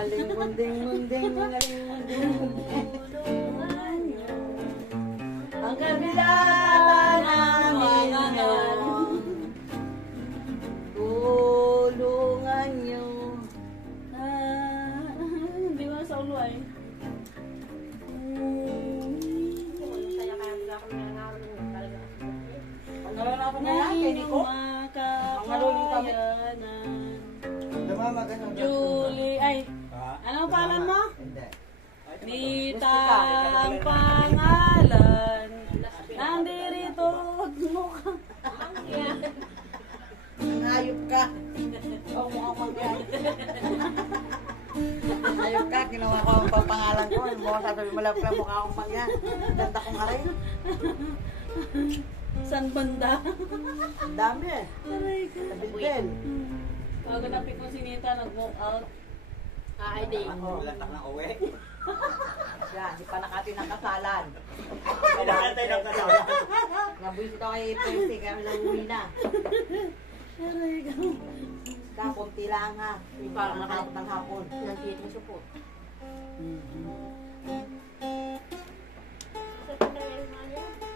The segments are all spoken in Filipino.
Aling munding-munding, aling munding-munding. Ang kabila namin ngayon. Tulungan nyo. Hindi mo sa ulo ay. Naranapan na yan, kay Nico. Ang maluling kami. Julie, ay. Anong pangalan mo? Nita ang pangalan. Nandirito mukha. Hayop ka. O, mukhang magyan. Hayop ka, ginawa ko ang papangalan ko. Mukha sasabi mo lang mukha akong magyan. Ganda kong aray. San banda? Ang dami eh. Aray ka. Tabil-bil. Bago napik mo si Nita, nag-walk out. Ay, di. Latak ng uwi. Yan, di pa nakati ng kasalan. Nakatay ng kasalan. Nabuisit ako kay Percy, kaya lang uwi na. Aray ka. Kapunti lang ha. Parang nakapot ng hapon. Nandito yung support.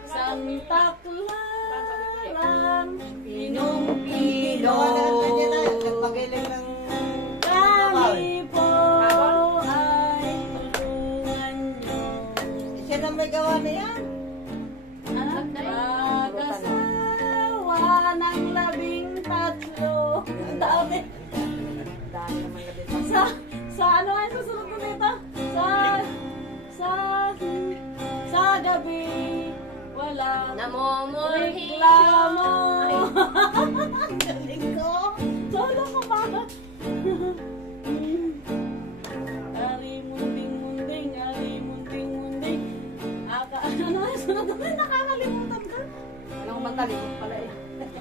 Santa Clara, Pinong-Pino. Nagpagaling ng... Kami po ay tulungan nyo. Siya na may gawa na yan. Mag-asawa ng 13. Ang dami. Dami naman gabi. Sa ano ay susunod ko nito? Sa gabi wala reklamo. Ang galing ko. Solo ko ba? Ari munding-munding, ari munding-munding. Ano ay sunod ko? Nakakalimutan ko. Anong matalimot pala eh.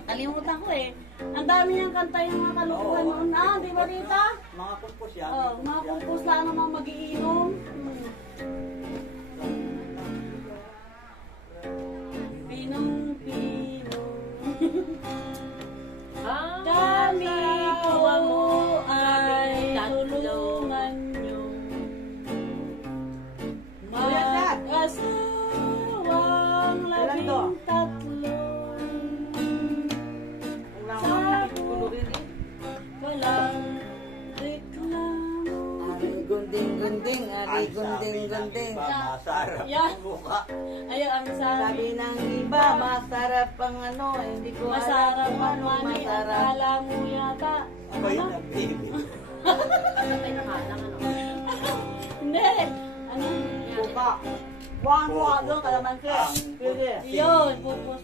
Kalimutan ko eh. Ang dami niyang kanta yung mga kalukuhan noon na, di ba Rita? Mga kumpos yan. Oh, mga kumpos lang naman magiinom. Pinong-Pino. Kami po ay tulungan nyo. Mag-asawang 13. Walang reklamo. Ari gunding-gunding, ari gunding-gunding. Masarap Yeah. ang mukha. Ayun ang Sabi ng iba, masarap ang ano, hindi ko masarap alam ang kung anong mani. masarap. Akala mo yata. Ako yun ang baby. Hindi. Ano? Buka. Buwan mo doon, kalamansi. Pwede. Yun. Pupos